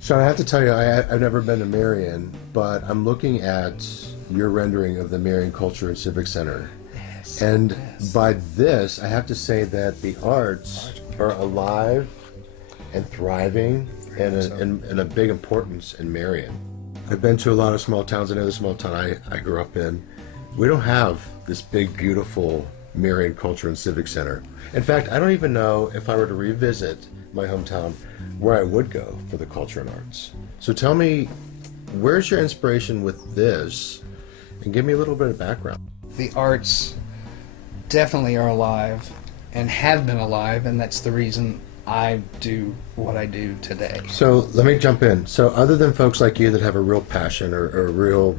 Sean, I have to tell you, I've never been to Marion, but I'm looking at your rendering of the Marion Culture and Civic Center. Yes, And yes. by this, I have to say that the arts are alive and thriving and a big importance in Marion. I've been to a lot of small towns. I know the small town I grew up in. We don't have this big, beautiful Marion Culture and Civic Center. In fact, I don't even know if I were to revisit my hometown where I would go for the culture and arts. So tell me, where's your inspiration with this? And give me a little bit of background. The arts definitely are alive and have been alive, and that's the reason I do what I do today. So let me jump in. So other than folks like you that have a real passion or a real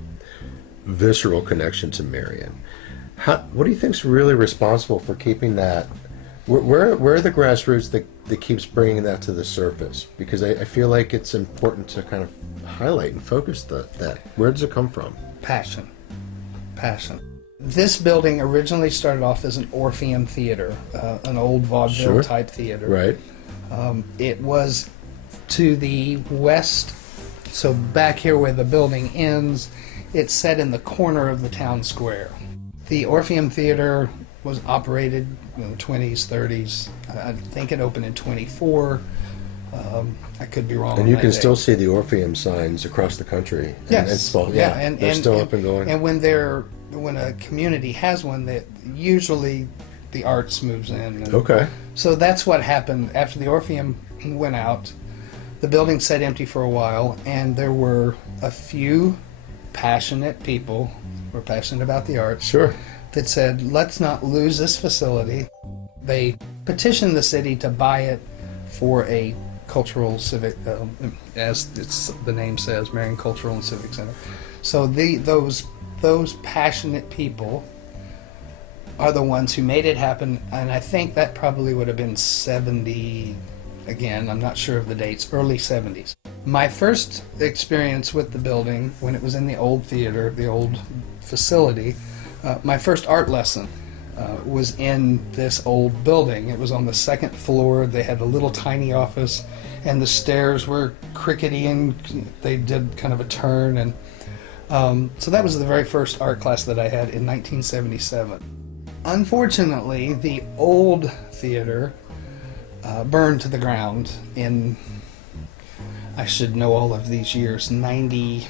visceral connection to Marion, what do you think's really responsible for keeping that? Where are the grassroots that keeps bringing that to the surface? Because I feel like it's important to kind of highlight and focus that. Where does it come from? Passion. This building originally started off as an Orpheum theater, an old vaudeville type theater. Right. It was to the west, so back here where the building ends, it's set in the corner of the town square. The Orpheum Theater was operated in the 20s, 30s. I think it opened in 24. I could be wrong. And you can still see the Orpheum signs across the country. Yes. And they're still up and going. And when a community has one, that usually the arts moves in. And Okay. so that's what happened after the Orpheum went out. The building sat empty for a while, and there were a few passionate people who were passionate about the arts. Sure. That said, let's not lose this facility. They petitioned the city to buy it for a cultural civic, as the name says, Marion Cultural and Civic Center. So those passionate people are the ones who made it happen, and I think that probably would have been 70, again, I'm not sure of the dates, early 70s. My first experience with the building, when it was in the old theater, the old facility, my first art lesson was in this old building. It was on the second floor. They had a little tiny office, and the stairs were crickety, and they did kind of a turn. And so that was the very first art class that I had in 1977. Unfortunately, the old theater burned to the ground in, I should know all of these years, 90.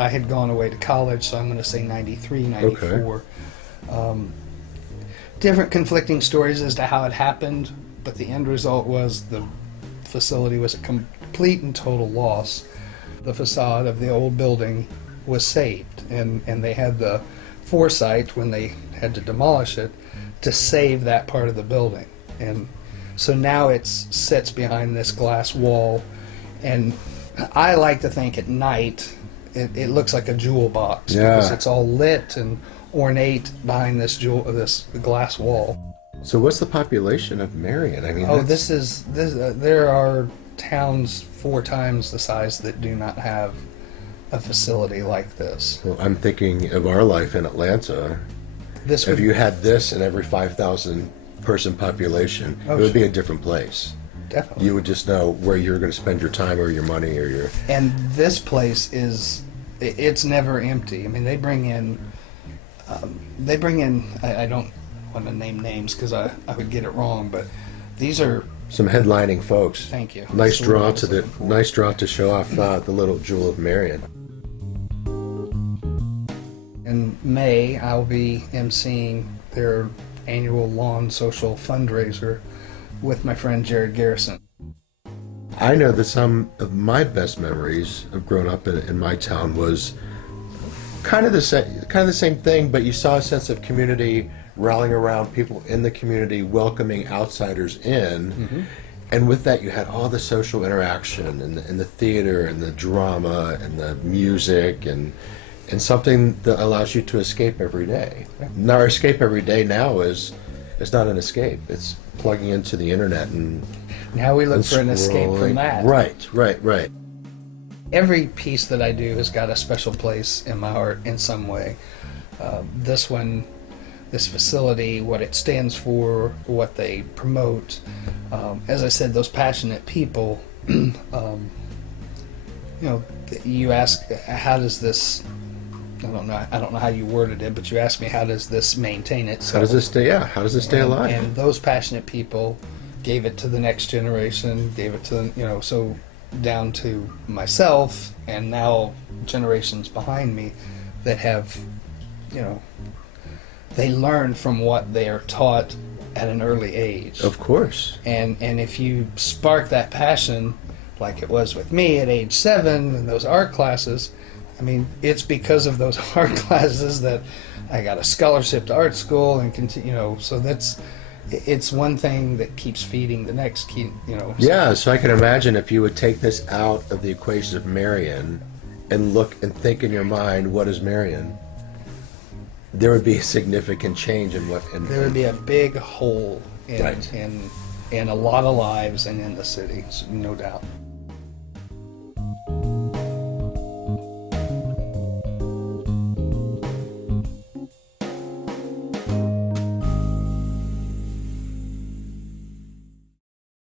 I had gone away to college, so I'm going to say 93, 94. Okay. Different conflicting stories as to how it happened, but the end result was the facility was a complete and total loss. The facade of the old building was saved, and they had the foresight, when they had to demolish it, to save that part of the building. And so now it sits behind this glass wall, and I like to think at night it looks like a jewel box, because it's all lit and ornate behind this glass wall. So what's the population of Marion? I mean, there are towns 4 times the size that do not have a facility like this. Well, I'm thinking of our life in Atlanta. If you had this in every 5,000 person population, it would be a different place. Definitely. You would just know where you're going to spend your time or your money or your... And this place it's never empty. I mean, they bring in, I don't want to name names because I would get it wrong, but these are some headlining folks. Thank you. Nice draw to show off the little jewel of Marion. In May, I'll be emceeing their annual lawn social fundraiser with my friend Jared Garrison. I know that some of my best memories of growing up in my town was kind of the same thing, but you saw a sense of community rallying around people in the community, welcoming outsiders in. Mm-hmm. And with that, you had all the social interaction and the theater and the drama and the music and something that allows you to escape every day. Now, our escape every day now is not an escape. It's plugging into the internet and now we look for an escape from that. Right. every piece that I do has got a special place in my heart in some way. This one, this facility, what it stands for, what they promote. As I said, those passionate people. You ask, how does this? I don't know how you worded it, but you asked me, how does this maintain itself? How does this stay? Yeah, how does this stay alive? And those passionate people gave it to the next generation, gave it to so down to myself, and now generations behind me that have, they learn from what they are taught at an early age. Of course. And if you spark that passion, like it was with me at age 7 in those art classes, I mean, it's because of those art classes that I got a scholarship to art school and continue. So it's one thing that keeps feeding the next. Yeah, so I can imagine if you would take this out of the equation of Marion and look and think in your mind, what is Marion? There would be a significant change in what. There would be a big hole in Right. in a lot of lives and in the city, no doubt.